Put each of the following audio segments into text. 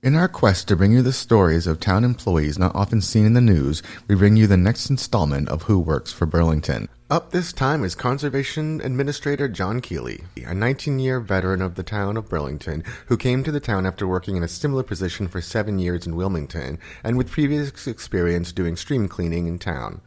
In our quest to bring you the stories of town employees not often seen in the news, we bring you the next installment of Who Works for Burlington. Up this time is Conservation Administrator John Keeley, a 19-year veteran of the town of Burlington who came to the town after working in a similar position for 7 years in Wilmington and with previous experience doing stream cleaning in town.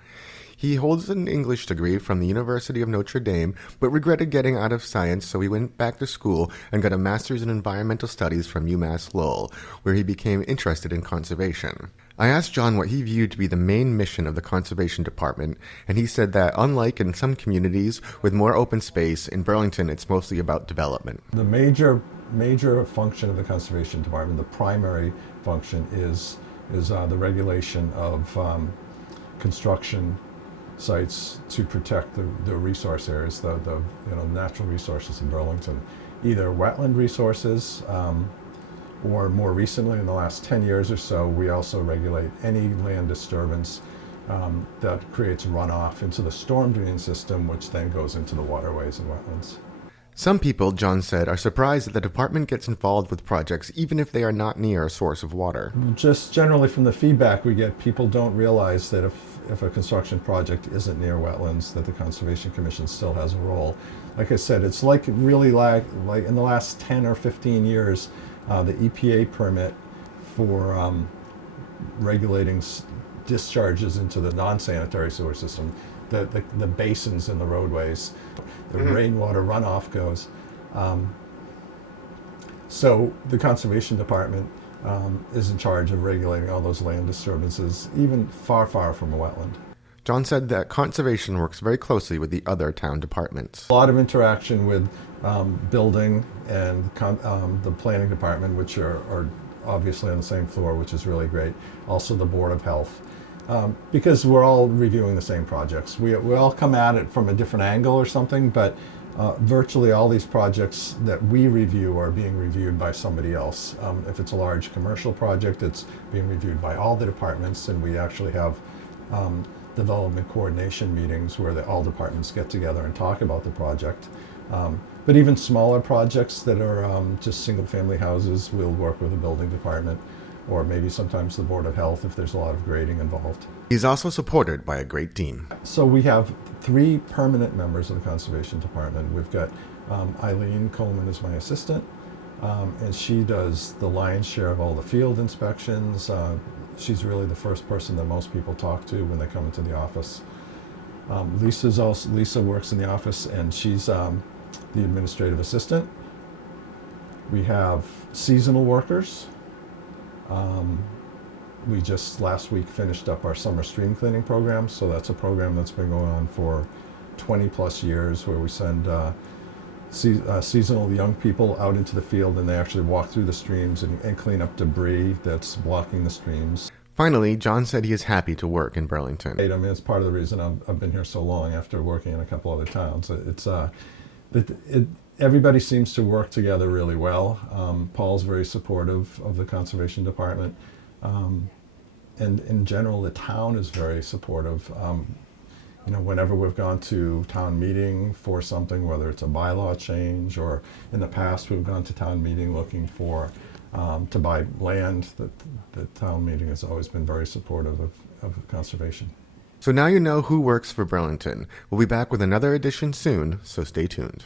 He holds an English degree from the University of Notre Dame, but regretted getting out of science, so he went back to school and got a master's in environmental studies from UMass Lowell, where he became interested in conservation. I asked John what he viewed to be the main mission of the Conservation Department, and he said that unlike in some communities with more open space, in Burlington it's mostly about development. The major function of the Conservation Department, the primary function, is the regulation of construction sites to protect the resource areas, the natural resources in Burlington, either wetland resources, or more recently in the last 10 years or so, we also regulate any land disturbance that creates runoff into the storm drain system, which then goes into the waterways and wetlands. Some people, John said, are surprised that the department gets involved with projects even if they are not near a source of water. Just generally from the feedback we get, people don't realize that if a construction project isn't near wetlands, that the Conservation Commission still has a role. Like I said, it's like in the last 10 or 15 years, the EPA permit for regulating discharges into the non-sanitary sewer system, the basins in the roadways, the rainwater runoff goes. So the Conservation Department is in charge of regulating all those land disturbances, even far, far from a wetland. John said that conservation works very closely with the other town departments. A lot of interaction with building and the planning department, which are obviously on the same floor, which is really great. Also the Board of Health. Because we're all reviewing the same projects. We all come at it from a different angle or something, but virtually all these projects that we review are being reviewed by somebody else. If it's a large commercial project, it's being reviewed by all the departments, and we actually have development coordination meetings where all departments get together and talk about the project. But even smaller projects that are just single-family houses, we'll work with the building department, or maybe sometimes the Board of Health if there's a lot of grading involved. He's also supported by a great team. So we have 3 permanent members of the Conservation Department. We've got Eileen Coleman is my assistant, and she does the lion's share of all the field inspections. She's really the first person that most people talk to when they come into the office. Lisa works in the office, and she's the administrative assistant. We have seasonal workers. We just last week finished up our summer stream cleaning program, so that's a program that's been going on for 20 plus years, where we send seasonal young people out into the field, and they actually walk through the streams and clean up debris that's blocking the streams. Finally, John said he is happy to work in Burlington. I mean, it's part of the reason I've been here so long after working in a couple other towns. Everybody seems to work together really well. Paul's very supportive of the Conservation Department. And in general, the town is very supportive. Whenever we've gone to town meeting for something, whether it's a bylaw change, or in the past we've gone to town meeting looking for to buy land, the town meeting has always been very supportive of conservation. So now you know who works for Burlington. We'll be back with another edition soon, so stay tuned.